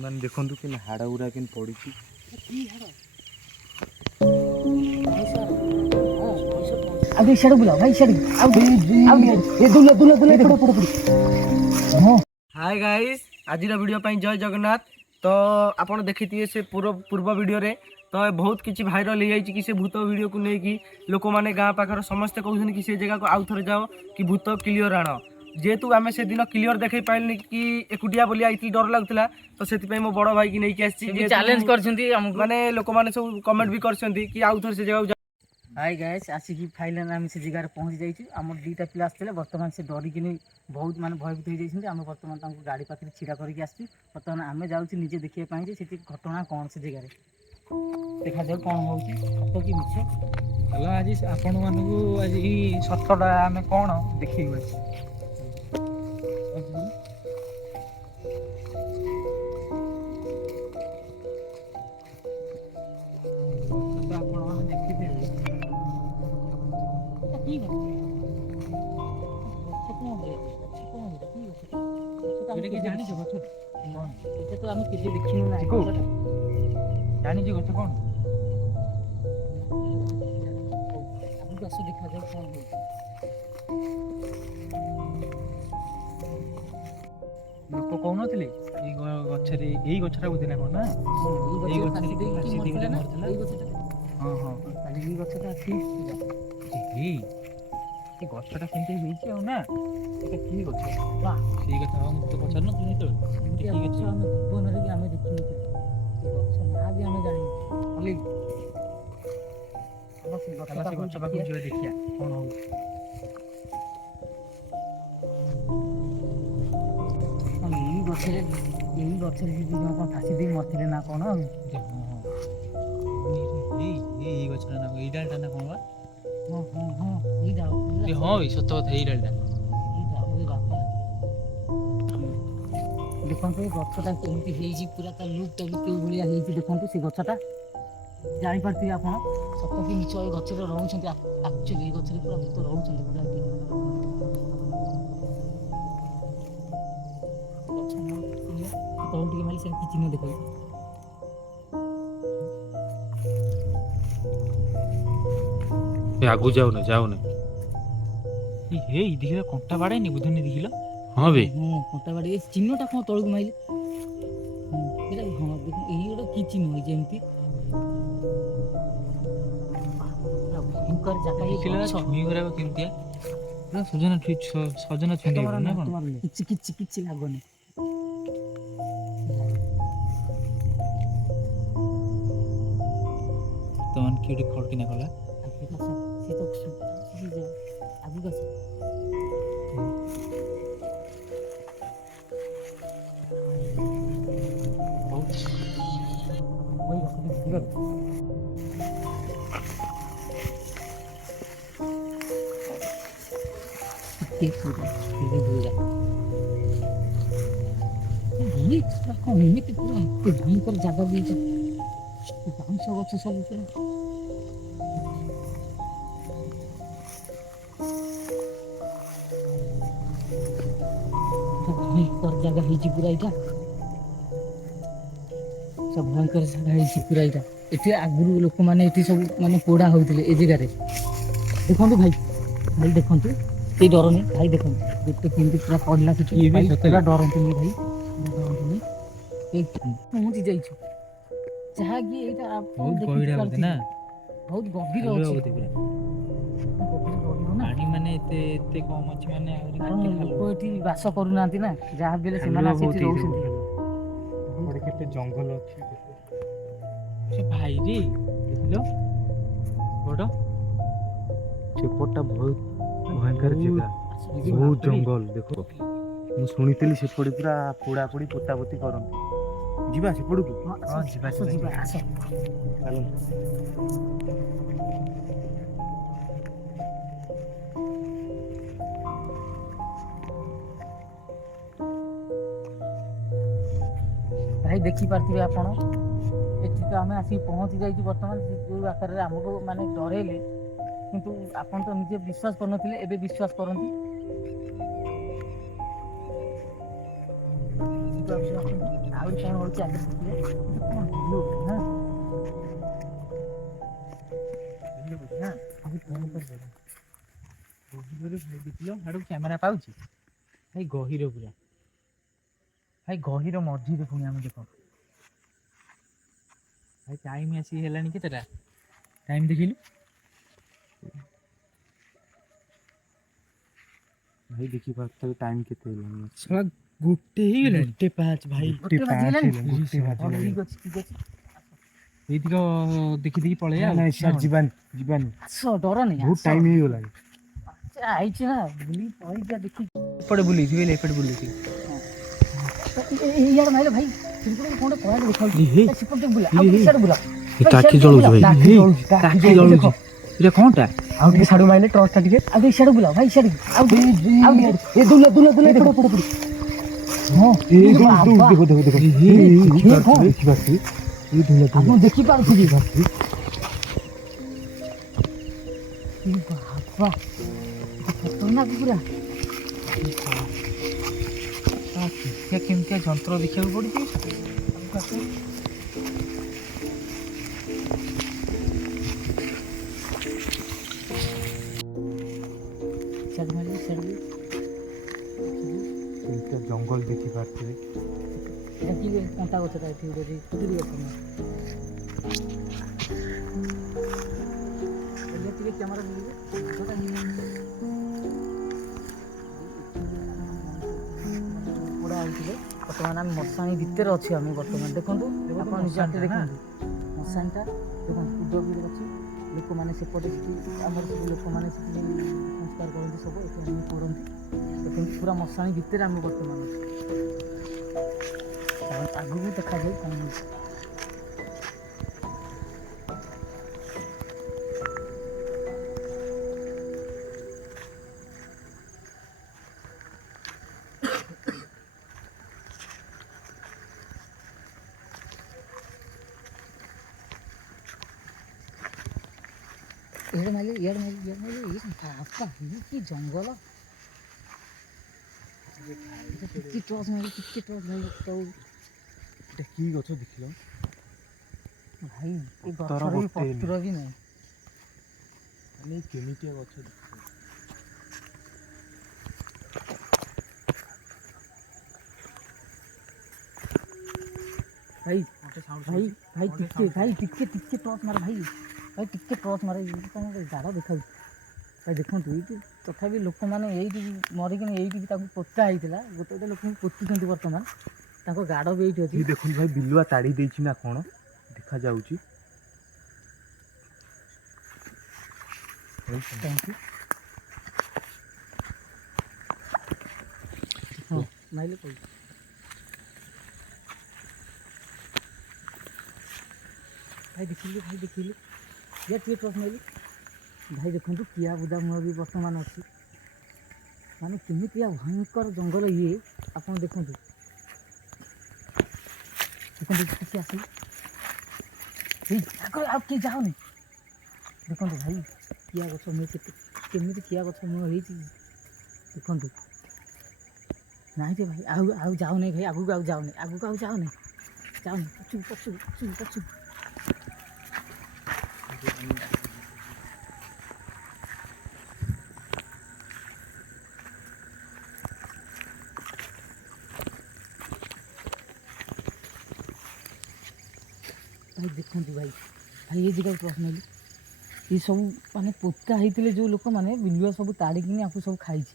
मैंने देखो कि हाड़ गुरा कि पड़ी आगे इशारा बुलाओ भाई इशारा ये दुला दुला दुला पड़ पड़ पड़ हाय गाइस आज वीडियो जय जगन्नाथ। तो आपण देखिए से पूर्व वीडियो रे तो बहुत किसी भाइराल हो कि से भूत वीडियो को लेकिन लोक मैंने गाँ पाखर समस्ते कहते कि से जगह को आउ थे जाओ कि भूत क्लियर आण जेहेतु आम से दिन क्लियर देखे पारे कि एकुटिया बोली आई डर लगुला तो से मो बड़ भाई की नहीं चैलेंज कर माने लोक मैंने सब कमेंट भी कर आउ थे से जगह। हाय गाइस आसिक फाइनल आम से जगह पहुँची जाइए आम दुईटा पिला आसते बर्तमान से डरिकी बहुत माने भयभीत हो जाइए आम बर्तमान गाड़ी पाखे छिड़ा करके आसू बर्तमान आम जाऊँ निजे देखापी से घटना कौन से जगह देखा जाऊ कौन हो सत कि मिछ चलो आज आपण मानक आज सतटा आम कौन देखिए तो आम किसी देखी ना जानी गछ कौन आस देखा जाए कौन हो लोक कौन थे गचरे यही गछटा बोधे ना कौन ना हाँ हाँ गछटा केमती ना कि गछ से कथा मुझे पचार ना तुम जीवन आम देखी गछ ना भी आम जानी गछ पाक देखिया कौन हो यही गचरे कौन फाँसी दे मरते ना कौन गछटा ना ये डालटा ना कौन हाँ हाँ सत कथा ये डालटा देखते गछटा केमती पूरा लुकटा भी क्यों भाया देखते से गछटा जापारे आप सत कि मिछ गचर रोच एक्चुअली गचर पूरा भूत रोच पूरा तौल मारे से चिन्ह देख आगु जाऊन देखिल कंटा बाड़े बुधनी देखिल हाँ बे कंटा बाड़ी चिन्हटा कौन तौल मारे हाँ देख यही गोटे कि चिन्ह है जमी भयंकर जगह केमतिया सजना छुंदी ना कौन किछि लागोनी तो मन की खड़किना कला से तो आगु का भयंकर जगह भी बांश गछ सब भयंकर जगह है पूरा यहाँ सब भयंकर जगह है पूरा यहाँ ये आगु लोक मैंने सब माने पोड़ा होते ए जगार देखो भाई भाई देखो ये डर नहीं भाई देखो गोटे केमती पूरा पड़ा पूरा डरते भाई पहुँची जाइ जहाँकि बहुत गभीर ना बहुत गभीर पानी माने एते कम अछि माने लोक ये बास करूना ना जहाँ भी रोचे केते जंगल अछि से भाई रे देखलो बड़ सेपटा बहुत भयंकर जगह बहुत जंगल देखो मु सुनितली सेपटे पूरा पोड़ा पोड़ी पोता पोती करन जीवा सेपड़ को हां जीवा चलो भाई देखी पार्थिबे आपण एठी तो आमे आसी पहुंची जाई वर्तमान जो आकार रे हमको माने डरेले किंतु आपण तो निजे विश्वास करनथिले एबे विश्वास करंती ଆହୁରି କ'ଣ ହେଉଛି ଆଗରେ ଦେଖିଲେ କ'ଣ ଭିଡ଼ିଓ ନା ନା ଆଉ କ'ଣ କରିବ ଗହିରରେ ଭାଇ ଦେଖିଲ ଆଡ଼କୁ କ୍ୟାମେରା ପାଉଛି ଭାଇ ଗହିର ପୁରା ଭାଇ ଗହିର ମଝିରେ ପୁଣି ଆମେ ଦେଖ ଭାଇ ଟାଇମ୍ ଆସିକି ହେଲାଣି କେତେଟା ଟାଇମ୍ ଦେଖିଲୁ ଭାଇ ଦେଖିପାରୁଥିବେ ଟାଇମ୍ କେତେ ହେଲାଣି ଶଳା ଗୋଟେ ହେଇଗଲାଣି 1:05 ଭାଇ ଗୋଟେ ବାଜିଗଲାଣି? 1:05 ଠିକ୍ ଅଛି ଠିକ୍ ଅଛି ଏଇତିକ ଦେଖି ଦେଖି ପଳେଇବା ଆଉ। ନାଇଁ ସାର୍ ଯିବାନି ଆସ ଡରନି ବହୁତ ଟାଇମ୍ ହେଇଗଲାଣି ଆଇଛି ନା ବୁଲି ପଳେଇଯିବା ଦେଖି ଏପଟେ ବୁଲେଇଛି ବୋଇଲେ ଏପଟେ ବୁଲେଇଛି ଇଆଡ଼େ ମାଇଲେ ଭାଇ ସେପଟେ କ'ଣ କଳାଟେ ଦେଖାଉଛି ହେ। ସେପଟେ ବୁଲା ଆଉ ଟିକେ ସିଆଡ଼େ ବୁଲା ଟାକି ଜଳୁଛି ଭାଇ ଟାକି ଜଳୁଛି ଏଇଟା କ'ଣଟା ଆଉ ଟିକେ ସାଡ଼ୁ ମାଇଲେ ଟର୍ଚ୍ଚଟା ଟିକେ ଆଉ ଟିକେ ସିଆଡ଼େ ବୁଲା ଭାଇ ସିଆଡ଼େ ଆଉ ଏ ଦୁଲା ଏପଟେ ହଁ ଦେଖିପାରୁଥିବେ ଏଇ ଧୁଲା ଆପଣ ଦେଖିପାରୁଛୁ କି ବାବା ଖତରନାକ ପୁରା କେମିତିଆ ଯନ୍ତ୍ର ଦେଖିବାକୁ ପଡୁଛି ସିଆଡ଼େ ମାରିବି ସିଆଡ଼େ କେମିତିଆ ଜଙ୍ଗଲ ଦେଖିପାରୁଥିବେ এটা কি কଣ୍ଟା ଗଛଟା ଏଠି ଗୋଟେ ଖଜୁରୀ ଗଛ ନୁହଁ ଏବେ ଟିକେ କ୍ୟାମେରା ଧରିବେ ପୋଡ଼ା ହେଇଥିଲେ ବର୍ତ୍ତମାନ ଆମେ ମଶାଣି ଭିତରେ ଅଛୁ ଆମେ ବର୍ତ୍ତମାନ ଦେଖନ୍ତୁ ଆପଣ ନିଜ ଆଖିରେ ଦେଖନ୍ତୁ ମଶାଣିଟା ଦେଖନ୍ତୁ ଉଦୟଗିରି ଅଛି ଲୋକମାନେ ସେପଟେ ସେଠି ଆମର ସବୁ ଲୋକମାନେ ସେଠି ସଂସ୍କାର କରନ୍ତି ସବୁ ଏଠି ପଡ଼ନ୍ତି ଦେଖନ୍ତୁ ପୁରା ମଶାଣି ଭିତରେ ଆମେ ବର୍ତ୍ତମାନ ଅଛୁ ଆଗକୁ ଦେଖାଯାଉ କ'ଣ ହେଉଛି ଇଆଡ଼େ ମାଇଲେ ବାପା କି ଜଙ୍ଗଲ ଟିକେ ଟର୍ଚ୍ଚ ମାରି ଟିକେ ଟର୍ଚ୍ଚ ଭାଇ এটা কি ଗଛ ଦେଖିଲ ଭାଇ ଏ ଗଛର ବି ପତ୍ର ବି ନାହିଁ ମାନେ କେମିତିଆ ଗଛ ଦେଖିଲ ଭାଇ ଟିକେ ଟର୍ଚ୍ଚ ମାର ଭାଇ ଟିକେ ଟର୍ଚ୍ଚ ମାର କ'ଣ ଗାଢ଼ ଦେଖାଉଛି ଭାଇ ଦେଖନ୍ତୁ ଏଇଠି ତଥାପି ଲୋକମାନେ ଏଇଠି ମରିକିନି ଏଇଠି ତାଙ୍କୁ ପୋତା ହେଇଥିଲା ଗୋଟେ ଲୋକଙ୍କୁ ପୋତିଛନ୍ତି ବର୍ତ୍ତମାନ ତାଙ୍କ ଗାଢ଼ ବି ଏଇଠି ଅଛି ଦେଖନ୍ତୁ ଭାଇ ବିଲୁଆ ତାଡ଼ି ଦେଇଛି ନା କ'ଣ ଦେଖାଯାଉଛି ହଁ ମାଇଲେ କହୁଛି ଭାଇ ଦେଖିଲି ଇଏ ଟିକେ ଟର୍ଚ୍ଚ ମାଇଲି ଭାଇ ଦେଖନ୍ତୁ କିଆ ବୁଦା ମୂଳ ବି ବର୍ତ୍ତମାନ ଅଛି ମାନେ କେମିତିଆ ଭୟଙ୍କର ଜଙ୍ଗଲ ଇଏ ଆପଣ ଦେଖନ୍ତୁ କିଛି ଆସିଲେ ଏଇ ଆଉ କିଏ ଯାଉନି ଦେଖନ୍ତୁ ଭାଇ କିଆ ଗଛ ମୂଳ କେମିତି କିଆ ଗଛ ମୂଳ ହେଇଛି ଦେଖନ୍ତୁ ନାଇଁ ଯେ ଭାଇ ଆଉ ଯାଉନାହିଁ ଭାଇ ଆଗକୁ ଆଉ ଯାଉନି ପଛକୁ ଭାଇ ଦେଖନ୍ତୁ ଭାଇ ଏ ଜାଗାକୁ ପ୍ରଶ୍ନ ହେଲି ଏସବୁ ମାନେ ପୋତା ହେଇଥିଲେ ଯେଉଁ ଲୋକମାନେ ବିଲୁଆ ସବୁ ତାଡ଼ିକିନି ଆକୁ ସବୁ ଖାଇଛି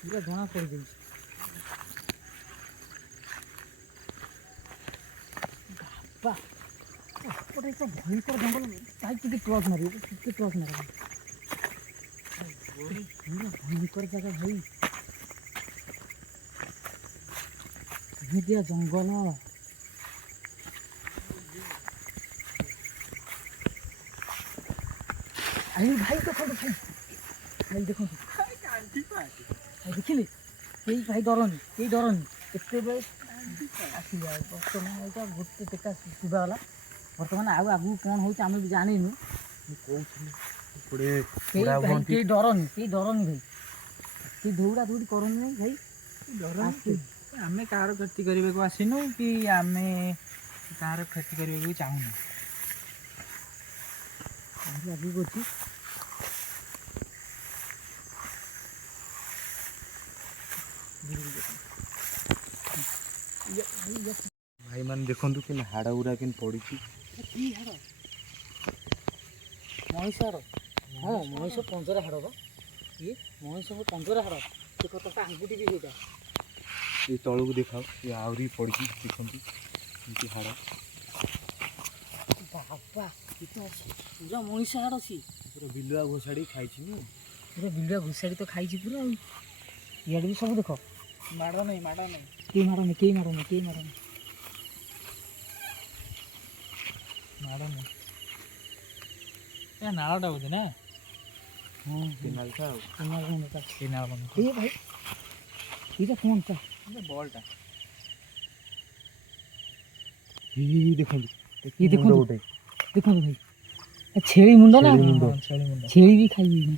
ପୁରା ଜଣା ପଡ଼ିଯାଉଛି ବାପା ଏପଟେ ତ ଭୟଙ୍କର ଜଙ୍ଗଲ ଭାଇ ଟିକେ ଟର୍ଚ୍ଚ ମାରିବ ପୁରା ଭୟଙ୍କର ଜାଗା ଭାଇ ଏମିତିଆ ଜଙ୍ଗଲ ଆରେ ଭାଇ ଦେଖନ୍ତୁ ଭାଇ ଦେଖିଲେ କେହି ଡରନି କେତେବେଳେ ଆସିଲେ ଆଉ ବର୍ତ୍ତମାନ ଏଇଟା ଗୋଟେ ଟେକା ଶୁଭାଗଲା ବର୍ତ୍ତମାନ ଆଉ ଆଗକୁ କ'ଣ ହେଉଛି ଆମେ ବି ଜାଣିନୁ କେହି ଡରନି ଭାଇ କେହି ଦୌଡ଼ା ଦୌଡ଼ି କରନି ଭାଇ ଆମେ କାହାର କ୍ଷତି କରିବାକୁ ଆସିନୁ କି ଆମେ କାହାର କ୍ଷତି କରିବାକୁ ବି ଚାହୁଁନୁ। ଆହୁରି ଆଗକୁ ଅଛି। ଭାଇମାନେ ଦେଖନ୍ତୁ କେମିତି ହାଡ଼ ଗୁଡ଼ା କେମିତି ପଡ଼ିଛି। କି ହାଡ଼? ମଣିଷ ହାଡ଼। ହଁ ମଣିଷ ପଞ୍ଜରା ହାଡ଼ ବା। ଇଏ ମଣିଷଙ୍କ ପଞ୍ଜରା ହାଡ଼। ସେ କଥା ଆଙ୍ଗୁଠି ବି ସେଇଟା। ଏଇ ତଳକୁ ଦେଖାଉ ଏ ଆହୁରି ପଡ଼ିଛି ଦେଖନ୍ତୁ ଏମିତି ହାଡ଼। ବାବା କେତେ ଅଛି ପୁରା ମଣିଷ ହାଡ଼ ଅଛି। ପୁରା ବିଲୁଆ ଘୋଷାଡ଼ି ଖାଇଛି ନା। ପୁରା ବିଲୁଆ ଘୋଷାଡ଼ି ତ ଖାଇଛି ପୁରା ଆଉ। ଇଆଡ଼େ ବି ସବୁ ଦେଖ। ମାଡ଼ ନାହିଁ ମାଡ଼ ନାହିଁ। କେହି ମାରୁନି କେହି ମାରୁନି କେହି ମାରୁନି। ମାଡ଼ ନାହିଁ। ଏ ନାଳଟା ବୋଧେ ନା? ହଁ କେନାଲଟା ଆଉ କେନାଲ ବନ୍ଧଟା। ଏ ନାଳ ବନ୍ଧ। ଏ ଭାଇ ଏଇଟା କ'ଣଟା? ବଲ୍ଟା। ଦେଖନ୍ତୁ ଇଏ ଦେଖନ୍ତୁ ଗୋଟେ ଦେଖନ୍ତୁ ଭାଇ ଛେଳି ମୁଣ୍ଡ ନା ଛେଳି ମୁଣ୍ଡ। ଛେଳି ମୁଣ୍ଡ। ଛେଳି ବି ଖାଇବେନି।